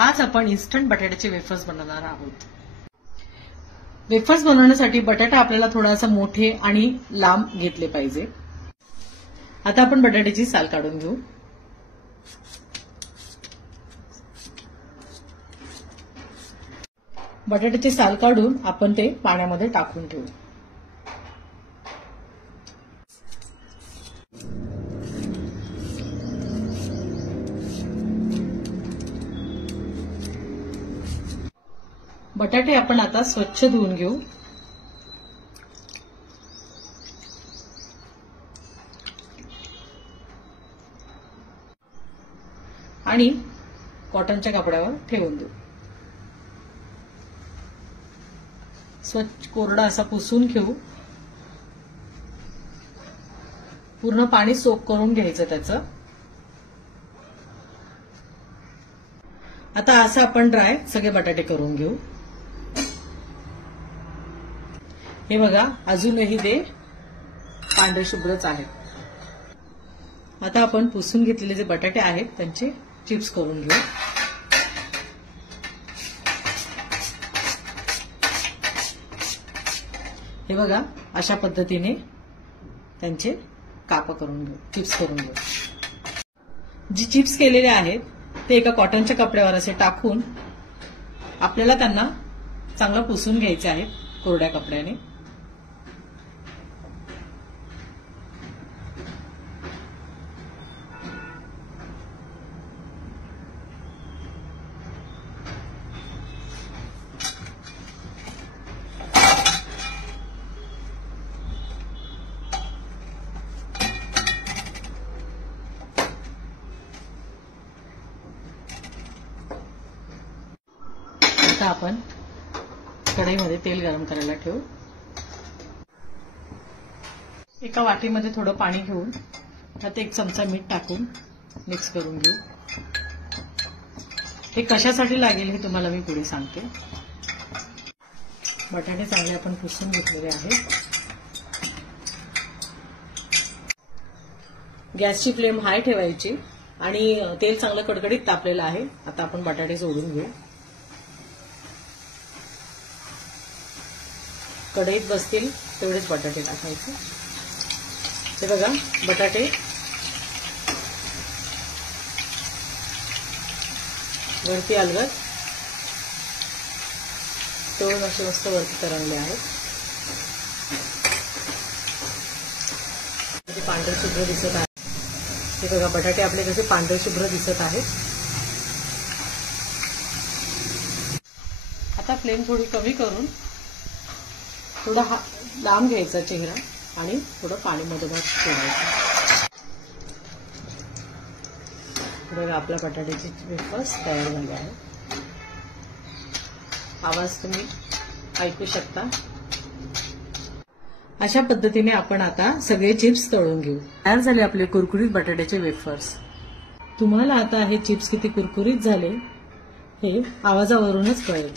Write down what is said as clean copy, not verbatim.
आज आपण इन्स्टंट बटाट्याचे वेफर्स बनवणार आहोत। वेफर्स बनवण्यासाठी बटाटा आपल्याला थोडासा मोठे आणि लांब घेतले पाहिजे। आता आपण बटाट्याची साल काढून घेऊ। बटाट्याची साल काढून आपण ते पाण्यामध्ये टाकून ठेवू। बटाटे आपण आता स्वच्छ धुवून घेऊ। आणि कॉटनच्या कपड्यावर ठेवून देऊ। स्वच्छ कोरडा असा पुसून घेऊ। पूर्ण पाणी सोक करून घ्यायचं त्याचं। आता असं आपण ड्राय सगळे बटाटे करून घेऊ। हे बघा अजूनही ते पांढरे शुभ्रच आहेत। आता आपण पुसून घेतलेले जे बटाटे आहेत त्यांचे चिप्स करून घेऊ। हे बघा अशा पद्धतीने त्यांचे काप करून घेऊ, चिप्स करून घेऊ। जी चिप्स केलेले आहेत ते एका कॉटनच्या कपड्यावर असे टाकून आपल्याला त्यांना चांगलं पुसून घ्यायचे आहेत कोरड्या कपड्याने। आता आपण कढईमध्ये तेल गरम करायला ठेवू। एका वाटीमध्ये थोडं पाणी घेऊन त्यात 1 चमचा मीठ टाकून मिक्स करून घेऊ। हे कशासाठी लागेल हे तुम्हाला मी पुढे सांगते। बटाटे चांगले आपण पुसून घेतलेले आहेत। गॅसची फ्लेम हाय ठेवायची आणि तेल चांगलं कडकडीत तापलेलं आहे। आता आपण बटाटे सोडून घेऊ। कढईत बसतील तेवढेच बटाटे टाकायचे। हे बघा बटाटे वरती अलगद तळून असे मस्त वरती तरंगले आहेत। पांढरे शुभ्र दिसत आहे। हे बघा बटाटे आपले कसे पांढरे शुभ्र दिसत आहेत। आता फ्लेम थोडी कमी करून थोडा लांब घ्यायचा चेहरा आणि थोडं पाणी मधोमध सोडायचं। बघा आपल्या बटाट्याचे वेफर्स तयार झाले आहेत। आवाज तुम्ही ऐकू शकता। अशा पद्धतीने आपण आता सगळे चिप्स तळून घेऊ। तयार झाले आपले कुरकुरीत बटाट्याचे वेफर्स। तुम्हाला आता हे चिप्स किती कुरकुरीत झाले हे आवाजावरूनच कळेल।